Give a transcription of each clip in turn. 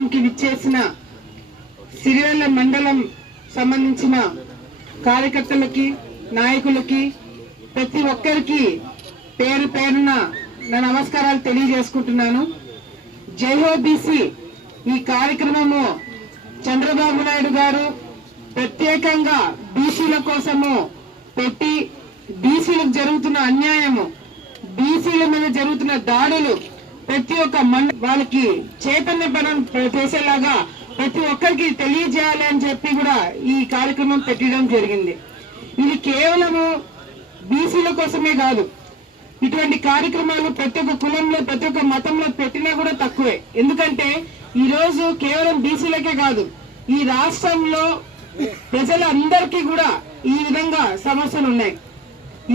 విచ్చేసిన సిరివెల్ల మండలం సంబంధించిన కార్యకర్తలకి నాయకులకి ప్రతి ఒక్కరికి పేరు పేరున నా నమస్కారాలు తెలియజేసుకుంటున్నాను. జైహో ఈ కార్యక్రమము చంద్రబాబు నాయుడు గారు ప్రత్యేకంగా బీసీల కోసము పెట్టి బీసీలకు జరుగుతున్న అన్యాయము బీసీల మీద జరుగుతున్న దాడులు ప్రతి ఒక్క మండ వాళ్ళకి చైతన్యపరం చేసేలాగా ప్రతి ఒక్కరికి తెలియజేయాలి అని చెప్పి కూడా ఈ కార్యక్రమం పెట్టడం జరిగింది. ఇది కేవలము బీసీల కోసమే కాదు. ఇటువంటి కార్యక్రమాలు ప్రతి ఒక్క కులంలో ప్రతి ఒక్క మతంలో పెట్టినా కూడా తక్కువే. ఎందుకంటే ఈ రోజు కేవలం బీసీలకే కాదు ఈ రాష్ట్రంలో ప్రజలందరికీ కూడా ఈ విధంగా సమస్యలు ఉన్నాయి.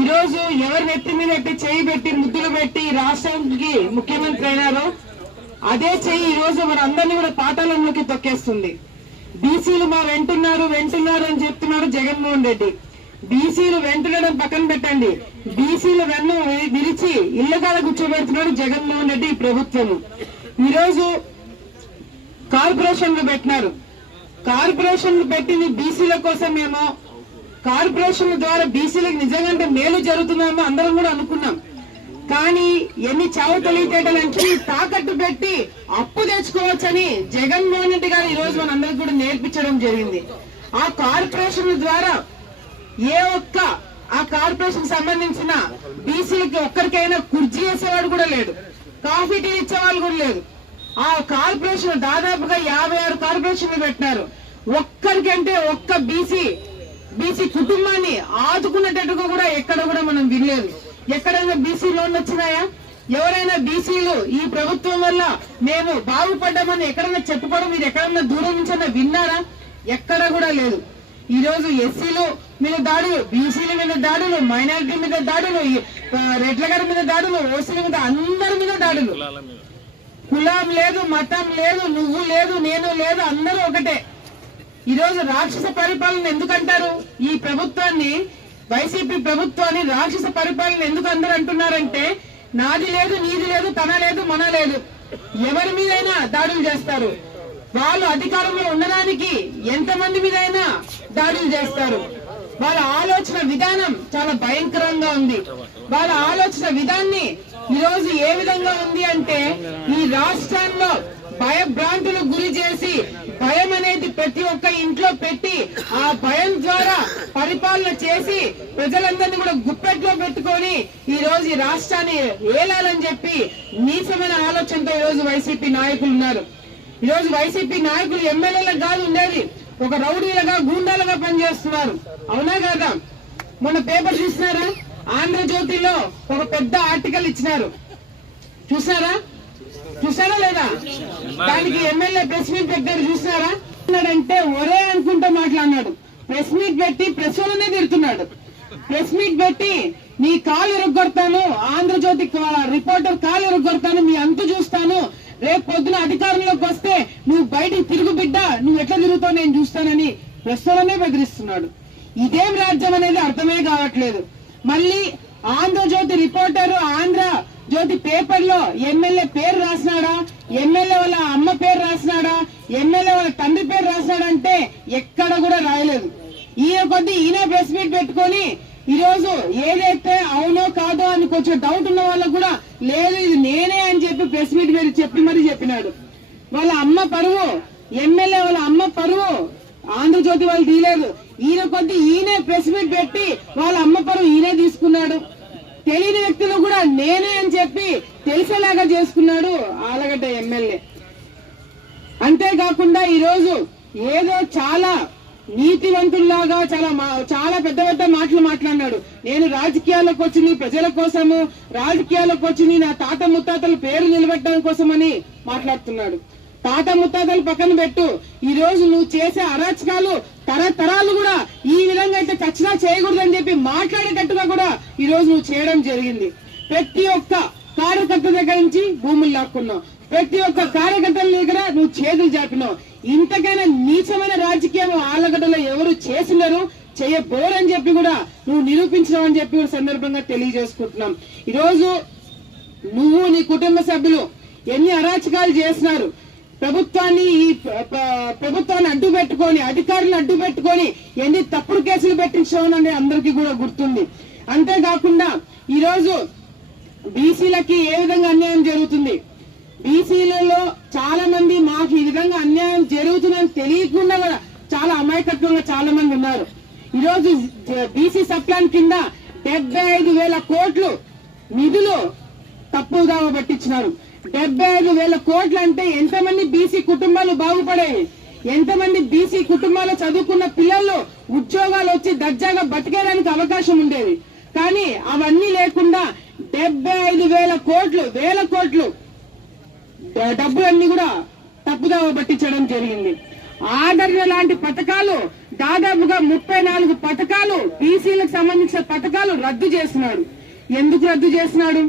ఈరోజు ఎవరు ఎవరి నెత్తి మీద చేయి పెట్టి ముద్దులు పెట్టి రాష్ట్రానికి ముఖ్యమంత్రి అయినారో అదే చెయ్యి ఈ రోజు మన అందరినీ కూడా పాతాళంలోకి తొక్కేస్తుంది. బీసీలు మా వెంటున్నారు వెంటున్నారు అని చెప్తున్నారు జగన్మోహన్ రెడ్డి. బీసీలు వెంటడం పక్కన పెట్టండి. బీసీలు వెన్ను విరిచి ఇళ్ళ కూర్చోబెడుతున్నాడు జగన్మోహన్ రెడ్డి ప్రభుత్వము. ఈ రోజు కార్పొరేషన్లు పెట్టినారు. కార్పొరేషన్లు పెట్టింది బీసీల కోసమేమో కార్పొరేషన్ల ద్వారా బీసీలకు నిజంగా మేలు జరుగుతుందేమో అందరం కూడా అనుకున్నాం. కానీ ఎన్ని చావు తెలియటేటలంటే తాకట్టు పెట్టి అప్పు తెచ్చుకోవచ్చని జగన్మోహన్ రెడ్డి గారు ఈ రోజు మనందరికి కూడా నేర్పించడం జరిగింది. ఆ కార్పొరేషన్ల ద్వారా ఏ ఒక్క ఆ కార్పొరేషన్ సంబంధించిన బీసీలకి ఒక్కరికైనా కుర్జీ వేసేవాడు కూడా లేడు. కాఫీ టీ ఇచ్చేవాళ్ళు కూడా లేదు ఆ కార్పొరేషన్ దాదాపుగా యాభై ఆరు కార్పొరేషన్లు పెట్టినారు. ఒక్కరికంటే ఒక్క బీసీ బీసీ కుటుంబాన్ని ఆదుకున్నట్టుగా కూడా ఎక్కడ కూడా మనం వినలేదు. ఎక్కడైనా బీసీ లోన్ వచ్చినాయా? ఎవరైనా బీసీలు ఈ ప్రభుత్వం వల్ల మేము బాగుపడ్డామని ఎక్కడైనా చెప్పుకోవడం మీరు ఎక్కడైనా దూరం నుంచి విన్నారా? ఎక్కడ కూడా లేదు. ఈ రోజు ఎస్సీలు మీద దాడులు బీసీల మీద దాడులు మైనారిటీ మీద దాడులు ఈ, ఆ, రెడ్ల గారి మీద దాడులు ఓసీల మీద అందరి మీద దాడులు. కులం లేదు మతం లేదు నువ్వు లేదు నేను లేదు అందరూ ఒకటే. ఈ రోజు రాక్షస పరిపాలన ఎందుకంటారు? ఈ ప్రభుత్వాన్ని వైసీపీ ప్రభుత్వాన్ని రాక్షస పరిపాలన ఎందుకు అందరూ అంటున్నారంటే నాది లేదు నీది లేదు తన లేదు మన లేదు. ఎవరి మీదైనా దాడులు చేస్తారు. వాళ్ళు అధికారంలో ఉండడానికి ఎంతమంది మీదైనా దాడులు చేస్తారు. వాళ్ళ ఆలోచన విధానం చాలా భయంకరంగా ఉంది. వాళ్ళ ఆలోచన విధాన్ని ఈ రోజు ఏ విధంగా ఉంది అంటే ఈ రాష్ట్రాల్లో భయభ్రాంతులకు గురి చేసి భయం అనేది ప్రతి ఒక్క ఇంట్లో పెట్టి ఆ భయం ద్వారా పరిపాలన చేసి ప్రజలందరినీ కూడా గుప్పెట్లో పెట్టుకొని ఈ రోజు ఈ రాష్ట్రాన్ని ఏలాలని చెప్పి నీచమైన ఆలోచనతో ఈ రోజు వైసీపీ నాయకులు ఉన్నారు. ఈ రోజు వైసీపీ నాయకులు ఎమ్మెల్యేలకు కాదు ఉండేది. ఒక రౌడీలుగా గూండాలుగా పనిచేస్తున్నారు. అవునా కదా? మొన్న పేపర్ చూసినారా? ఆంధ్రజ్యోతిలో ఒక పెద్ద ఆర్టికల్ ఇచ్చినారు. చూసారా చూసారా లేదా? దానికి ఎమ్మెల్యే ప్రెస్ మీట్ పెట్టారు చూసినారా అన్నాడంటే ఒరే అనుకుంటూ మాట్లాడినాడు. ప్రెస్ మీట్ పెట్టి ప్రశ్నలనే తిడుతున్నాడు. ప్రెస్ మీట్ పెట్టి నీ కాలు ఎరుగొడతాను ఆంధ్రజ్యోతి రిపోర్టర్ కాలు ఎరుగొడతాను మీ అంతు చూస్తాను. రేపు పొద్దున అధికారంలోకి వస్తే నువ్వు బయటికి తిరుగు బిడ్డ నువ్వు ఎట్లా తిరుగుతావు నేను చూస్తానని ప్రశ్నలనే బెదిరిస్తున్నాడు. ఇదేం రాజ్యం అనేది అర్థమే కావట్లేదు. మళ్ళీ ఆంధ్రజ్యోతి రిపోర్టర్ ఆంధ్ర జ్యోతి పేపర్లో ఎమ్మెల్యే పేరు రాసినాడా? ఎమ్మెల్యే వాళ్ళ అమ్మ పేరు రాసినాడా? ఎమ్మెల్యే వాళ్ళ తండ్రి పేరు రాసినాడంటే ఎక్కడ కూడా రాయలేదు. ఈయన కొద్ది ఈయన ప్రెస్ మీట్ పెట్టుకొని ఈరోజు ఏదైతే అవునో కాదో అని కొంచెం డౌట్ ఉన్న వాళ్ళకు కూడా లేదు ఇది నేనే అని చెప్పి ప్రెస్ మీట్ మీద చెప్పి మరీ చెప్పినాడు. వాళ్ళ అమ్మ పరువు ఎమ్మెల్యే వాళ్ళ అమ్మ పరువు ఆంధ్రజ్యోతి వాళ్ళు తీయలేదు. ఈయన కొద్ది ఈయనే ప్రెస్ మీట్ పెట్టి వాళ్ళ అమ్మ పరువు ఈయనే తీసుకున్నాడు. తెలియని వ్యక్తులు కూడా నేనే అని చెప్పి తెలిసేలాగా చేసుకున్నాడు ఆలగడ్డ ఎమ్మెల్యే. అంతేకాకుండా ఈరోజు ఏదో చాలా నీతివంతుల్లాగా చాలా మా- చాలా పెద్ద పెద్ద మాటలు మాట్లాడినాడు. నేను రాజకీయాలకు వచ్చింది ప్రజల కోసము రాజకీయాలకు వచ్చింది నా తాత ముత్తాతల పేరు నిలబెట్టడం కోసమని మాట్లాడుతున్నాడు. తాత ముత్తాతలు పక్కన పెట్టు. ఈ రోజు నువ్వు చేసే అరాచకాలు తరతరాలు కూడా ఈ విధంగా అయితే ఖచ్చితంగా చేయకూడదని చెప్పి మాట్లాడేటట్టుగా కూడా ఈ రోజు నువ్వు చేయడం జరిగింది. ప్రతి ఒక్క కార్యకర్త దగ్గర నుంచి భూములు లాక్కున్నావు. ప్రతి ఒక్క కార్యకర్తల దగ్గర నువ్వు చేతులు జాపినావు ఇంతకైనా నీచమైన రాజకీయం ఆలగడ్డలో ఎవరు చేసినారు చేయబోరని చెప్పి కూడా నువ్వు నిరూపించినావు అని చెప్పి కూడా సందర్భంగా తెలియజేసుకుంటున్నాం. ఈరోజు నువ్వు నీ కుటుంబ సభ్యులు ఎన్ని అరాచకాలు చేసినారు ప్రభుత్వాన్ని ఈ ప్రభుత్వాన్ని అడ్డు పెట్టుకొని అధికారులను అడ్డు పెట్టుకొని ఎన్ని తప్పుడు కేసులు పెట్టించామని అందరికీ కూడా గుర్తుంది. అంతేకాకుండా ఈరోజు బీసీలకి ఏ విధంగా అన్యాయం జరుగుతుంది? బీసీలలో చాలా మంది మాకు ఈ విధంగా అన్యాయం జరుగుతుందని తెలియకుండా కూడా చాలా అమాయకత్వంగా చాలా మంది ఉన్నారు. ఈరోజు బీసీ సప్లాన్ కింద డెబ్బై ఐదు వేల కోట్లు నిధులు తప్పుగా పట్టించినారు. డెబ్బై ఐదు వేల కోట్లు అంటే ఎంతమంది బీసీ కుటుంబాలు బాగుపడేవి ఎంతమంది బీసీ కుటుంబాలు చదువుకున్న పిల్లలు ఉద్యోగాలు వచ్చి దర్జాగా బతికేయడానికి అవకాశం ఉండేది. కానీ అవన్నీ లేకుండా డెబ్బై ఐదు వేల కోట్లు వేల కోట్లు డబ్బులన్నీ కూడా తప్పుదావ పట్టించడం జరిగింది. ఆదరణ లాంటి పథకాలు దాదాపుగా ముప్పై నాలుగు పథకాలు బీసీలకు సంబంధించిన పథకాలు రద్దు చేస్తున్నాడు ఎందుకు రద్దు చేస్తున్నాడు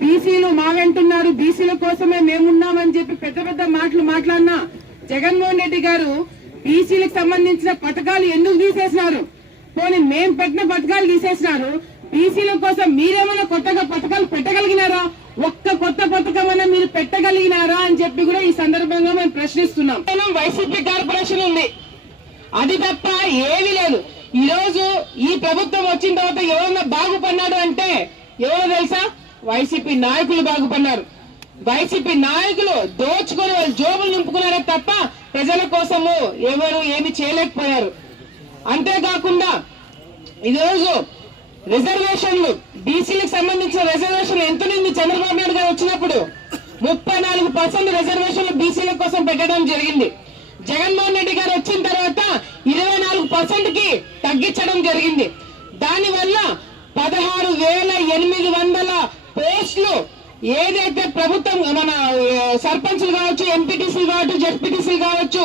బీసీలు మా వెంటున్నారు బీసీల కోసమే మేమున్నామని చెప్పి పెద్ద పెద్ద మాటలు మాట్లాడినా జగన్మోహన్ రెడ్డి గారు బీసీలకు సంబంధించిన పథకాలు ఎందుకు తీసేసినారు? పోనీ మేం పెట్టిన పథకాలు తీసేసినారు. బీసీల కోసం మీరేమైనా కొత్తగా పథకాలు పెట్టగలిగినారా? ఒక్క కొత్త పథకమైనా మీరు పెట్టగలిగినారా అని చెప్పి కూడా ఈ సందర్భంగా మేము ప్రశ్నిస్తున్నాం. వైసీపీ కార్పొరేషన్ ఉంది. అది తప్ప ఏమీ లేదు. ఈ రోజు ఈ ప్రభుత్వం వచ్చిన తర్వాత ఎవరన్నా బాగుపడినాడు అంటే ఎవరో తెలుసా? వైసీపీ నాయకులు బాగుపడినారు. వైసీపీ నాయకులు దోచుకొని వాళ్ళు జోబులు నింపుకున్నారే తప్ప ప్రజల కోసము ఎవరు ఏమి చేయలేకపోయారు. అంతేకాకుండా ఈరోజు రిజర్వేషన్లు బీసీలకు సంబంధించిన రిజర్వేషన్ ఎంత ఉంది చంద్రబాబు నాయుడు గారు వచ్చినప్పుడు ముప్పై నాలుగు పర్సెంట్ రిజర్వేషన్లు బీసీల కోసం పెట్టడం జరిగింది. జగన్మోహన్ రెడ్డి గారు వచ్చిన తర్వాత ఇరవై నాలుగు పర్సెంట్కి తగ్గించడం జరిగింది. దానివల్ల పదహారు వేల ఎనిమిది వందల పోస్టులు ఏదైతే ప్రభుత్వం మన సర్పంచ్లు కావచ్చు ఎంపీటీసీ కావచ్చు జడ్పీటీసీ కావచ్చు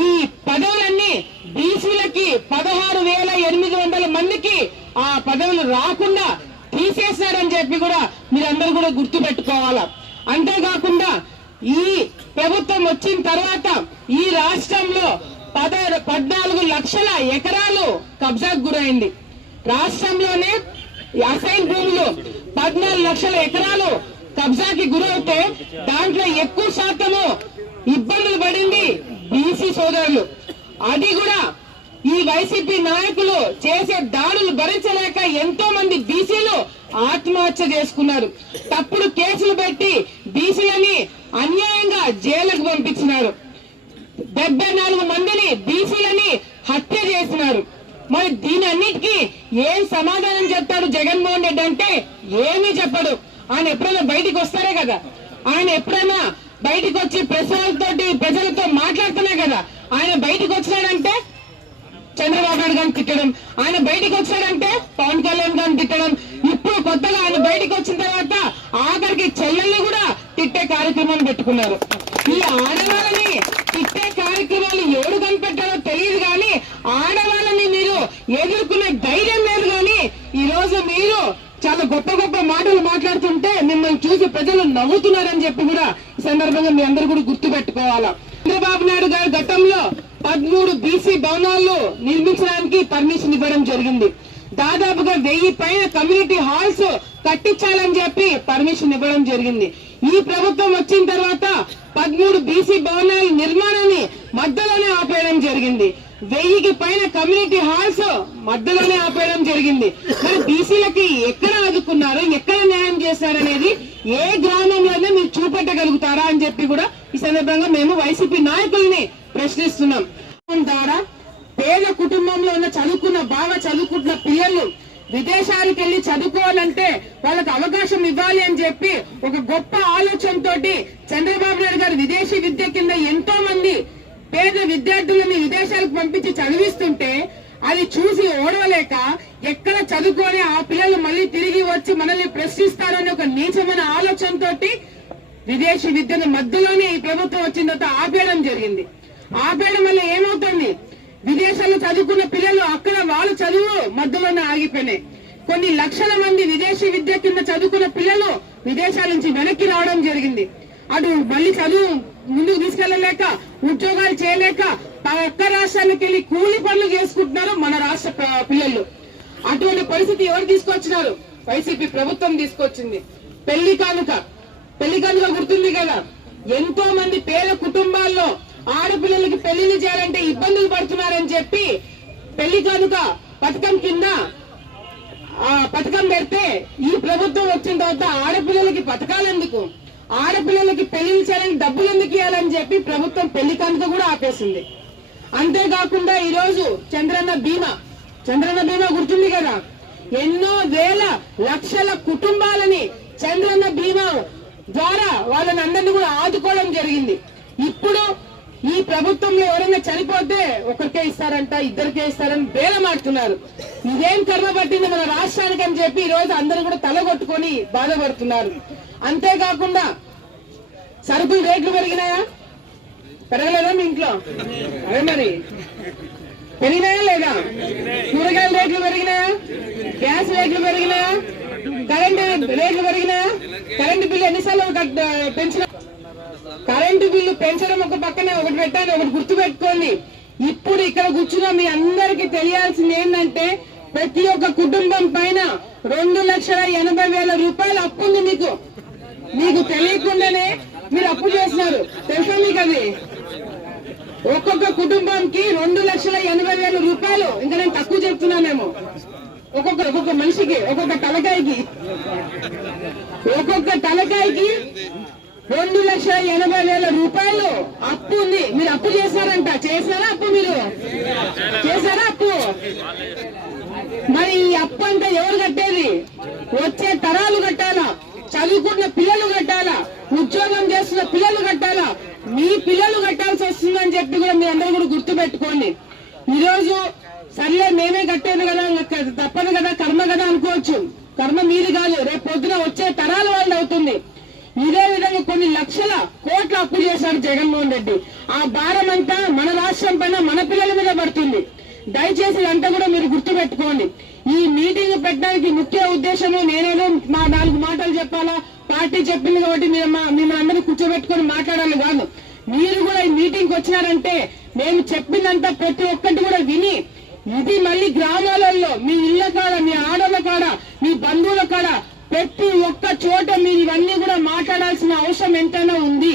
ఈ పదవులన్నీ బీసీలకి పదహారు వేల ఎనిమిది వందల మందికి ఆ పదవులు రాకుండా తీసేశారని చెప్పి కూడా మీరందరూ కూడా గుర్తు పెట్టుకోవాలా అంతేకాకుండా ఈ ప్రభుత్వం వచ్చిన తర్వాత ఈ రాష్ట్రంలో పద పద్నాలుగు లక్షల ఎకరాలు కబ్జాకు గురైంది. రాష్ట్రంలోనే అసైన్ భూములు పద్నాలుగు లక్షల ఎకరాలు కబ్జాకి గురవుతే దాంట్లో ఎక్కువ శాతము ఇబ్బందులు పడింది బీసీ సోదరులు. అది కూడా ఈ వైసీపీ నాయకులు చేసే దాడులు భరించలేక ఎంతో మంది బీసీలు ఆత్మహత్య చేసుకున్నారు. తప్పుడు కేసులు పెట్టి బీసీలని అన్యాయంగా జైలుకు పంపించినారు. డెబ్బై నాలుగు మందిని బీసీలని మరి దీని అన్నిటికీ ఏం సమాధానం చెప్తాడు జగన్మోహన్ రెడ్డి అంటే ఏమీ చెప్పడు. ఆయన ఎప్పుడైనా బయటికి వస్తారే కదా? ఆయన ఎప్పుడైనా బయటికి వచ్చి ప్రజలతోటి ప్రజలతో మాట్లాడుతున్నా కదా? ఆయన బయటికి వచ్చినాడంటే చంద్రబాబు నాయుడు గారిని తిట్టడం ఆయన బయటికి వచ్చాడంటే పవన్ కళ్యాణ్ గారిని తిట్టడం. ఇప్పుడు కొత్తగా ఆయన బయటికి వచ్చిన తర్వాత ఆఖరికి చెల్లెల్ని కూడా తిట్టే కార్యక్రమాన్ని పెట్టుకున్నారు. ఈ ఆడవాళ్ళని తిట్టే కార్యక్రమాలు ఏడు కనిపెట్టారో తెలియదు కానీ ఆడవాళ్ళని మీరు ఎదుర్కొనే ధైర్యం లేదు కానీ ఈ రోజు మీరు చాలా గొప్ప గొప్ప మాటలు మాట్లాడుతుంటే మిమ్మల్ని చూసి ప్రజలు నవ్వుతున్నారని చెప్పి కూడా సందర్భంగా మీ అందరూ కూడా గుర్తు పెట్టుకోవాలా చంద్రబాబు నాయుడు గారు గతంలో పదమూడు బీసీ భవనాలు నిర్మించడానికి పర్మిషన్ ఇవ్వడం జరిగింది. దాదాపుగా వెయ్యి పైన కమ్యూనిటీ హాల్స్ కట్టించాలని చెప్పి పర్మిషన్ ఇవ్వడం జరిగింది. ఈ ప్రభుత్వం వచ్చిన తర్వాత పదమూడు బీసీ భవనాల నిర్మాణాన్ని మధ్యలోనే ఆపేయడం జరిగింది. వెయ్యికి పైన కమ్యూనిటీ హాల్స్ మధ్యలోనే ఆపేయడం జరిగింది. మరి బీసీలకి ఎక్కడ ఆదుకున్నారు? ఎక్కడ న్యాయం చేశారనేది ఏ గ్రామంలోనే మీరు చూపెట్టగలుగుతారా అని చెప్పి కూడా ఈ సందర్భంగా మేము వైసీపీ నాయకుల్ని ప్రశ్నిస్తున్నాం. ద్వారా పేద కుటుంబంలో ఉన్న చదువుకున్న బాగా చదువుకుంటున్న పిల్లలు విదేశాలకు వెళ్ళి చదువుకోవాలంటే వాళ్ళకి అవకాశం ఇవ్వాలి అని చెప్పి ఒక గొప్ప ఆలోచనతోటి చంద్రబాబు నాయుడు గారు విదేశీ విద్య కింద ఎంతో మంది పేద విద్యార్థులని విదేశాలకు పంపించి చదివిస్తుంటే అది చూసి ఓడవలేక ఎక్కడ చదువుకొని ఆ పిల్లలు మళ్ళీ తిరిగి వచ్చి మనల్ని ప్రశ్నిస్తారని ఒక నీచమైన ఆలోచనతోటి విదేశీ విద్యను మధ్యలోనే ఈ ప్రభుత్వం వచ్చిన తర్వాత ఆపేయడం జరిగింది. ఆపేయడం వల్ల ఏమవుతుంది? విదేశాల్లో చదువుకున్న పిల్లలు అక్కడ వాళ్ళు చదువు మధ్యలోనే ఆగిపోయినాయి. కొన్ని లక్షల మంది విదేశీ విద్య కింద చదువుకున్న పిల్లలు విదేశాల నుంచి వెనక్కి రావడం జరిగింది. అటు మళ్ళీ చదువు ముందుకు తీసుకెళ్ళలేక ఉద్యోగాలు చేయలేక ఒక్క రాష్ట్రానికి వెళ్ళి కూలి పనులు చేసుకుంటున్నారు మన రాష్ట్ర పిల్లలు. అటువంటి పరిస్థితి ఎవరు తీసుకొచ్చినారు? వైసీపీ ప్రభుత్వం తీసుకొచ్చింది. పెళ్ళి కానుక. పెళ్ళి కానుక గుర్తుంది కదా? ఎంతో మంది పేద కుటుంబాల్లో ఆడపిల్లలకి పెళ్ళిళ్ళు చేయాలంటే ఇబ్బందులు పడుతున్నారని చెప్పి పెళ్ళి కనుక పథకం కింద ఆ పథకం పెడితే ఈ ప్రభుత్వం వచ్చిన తర్వాత ఆడపిల్లలకి పథకాలు ఎందుకు? ఆడపిల్లలకి పెళ్ళి చేయాలని డబ్బులు ఎందుకు ఇవ్వాలని చెప్పి ప్రభుత్వం పెళ్ళి కనుక కూడా ఆపేసింది. అంతేకాకుండా ఈ రోజు చంద్రన్న బీమా చంద్రన్న బీమా గుర్తుంది కదా? ఎన్నో వేల లక్షల కుటుంబాలని చంద్రన్న బీమా ద్వారా వాళ్ళని అందరినీ కూడా ఆదుకోవడం జరిగింది. ఇప్పుడు ఈ ప్రభుత్వంలో ఎవరైనా చనిపోతే ఒకరికే ఇస్తారంట ఇద్దరికే ఇస్తారని బేలమాడుతున్నారు ఇదేం కర్మ పట్టింది మన రాష్ట్రానికి అని చెప్పి ఈ రోజు అందరూ కూడా తలగొట్టుకొని బాధపడుతున్నారు. అంతేకాకుండా సరుకులు రేట్లు పెరిగినాయా? పెరగలేదా మీ ఇంట్లో? అదే మరి. పెరిగినాయా లేదా? కూరగాయల రేట్లు పెరిగినాయా? గ్యాస్ రేట్లు పెరిగినాయా? కరెంటు రేట్లు పెరిగినాయా? కరెంటు బిల్లు ఎన్నిసార్లు పెంచిన కరెంటు బిల్లు పెంచడం ఒక పక్కనే ఒకటి పెట్టాను ఒకటి గుర్తు పెట్టుకోండి ఇప్పుడు ఇక్కడ కూర్చున్న మీ అందరికి తెలియాల్సింది ఏంటంటే ప్రతి ఒక్క కుటుంబం పైన రెండు లక్షల ఎనభై వేల రూపాయలు అప్పు ఉంది మీకు. మీకు తెలియకుండానే మీరు అప్పు చేస్తున్నారు. తెలుసా మీకు అది? ఒక్కొక్క కుటుంబానికి రెండు లక్షల ఎనభై వేల రూపాయలు. ఇంకా నేను తక్కువ చెప్తున్నానేమో ఒక్కొక్క ఒక్కొక్క మనిషికి ఒక్కొక్క తలకాయకి. ఒక్కొక్క తలకాయకి రెండు లక్షల ఎనభై వేల రూపాయలు అప్పు ఉంది. మీరు అప్పు చేశారంట. చేశారా అప్పు మీరు? చేశారా అప్పు? మరి ఈ అప్పు అంతా ఎవరు కట్టేది? వచ్చే తరాలు కట్టాలా? చదువుకున్న పిల్లలు కట్టాలా? ఉద్యోగం చేస్తున్న పిల్లలు కట్టాలా? మీ పిల్లలు కట్టాల్సి వస్తుందని చెప్పి కూడా మీ అందరూ కూడా గుర్తు పెట్టుకోండి ఈ రోజు సర్లే మేమే కట్టేది కదా తప్పదు కదా కర్మ కదా అనుకోవచ్చు. కర్మ మీది కాదు రేపు పొద్దున వచ్చే తరాల వాళ్ళు అవుతుంది ఇదే విధంగా కొన్ని లక్షల కోట్ల అప్పు చేశాడు జగన్మోహన్ రెడ్డి ఆ భారం అంతా మన రాష్ట్రం పైన మన పిల్లల మీద పడుతుంది దయచేసి ఇదంతా కూడా మీరు గుర్తు పెట్టుకోండి ఈ మీటింగ్ పెట్టడానికి ముఖ్య ఉద్దేశము నేనేదో మా నాలుగు మాటలు చెప్పాలా పార్టీ చెప్పింది కాబట్టి మీరు మా- మిమ్మల్ని అందరూ కూర్చోబెట్టుకొని మాట్లాడాలి కాదు మీరు కూడా ఈ మీటింగ్ వచ్చినారంటే మేము చెప్పిందంతా ప్రతి ఒక్కటి కూడా విని ఇది మళ్ళీ గ్రామాలలో మీ ఇళ్ళ కాడ మీ ఆడోళ్ళ కాడ మీ బంధువుల కాడ ప్రతి ఒక్క చోట మీరు ఇవన్నీ కూడా మాట్లాడాల్సిన అవసరం ఎంతైనా ఉంది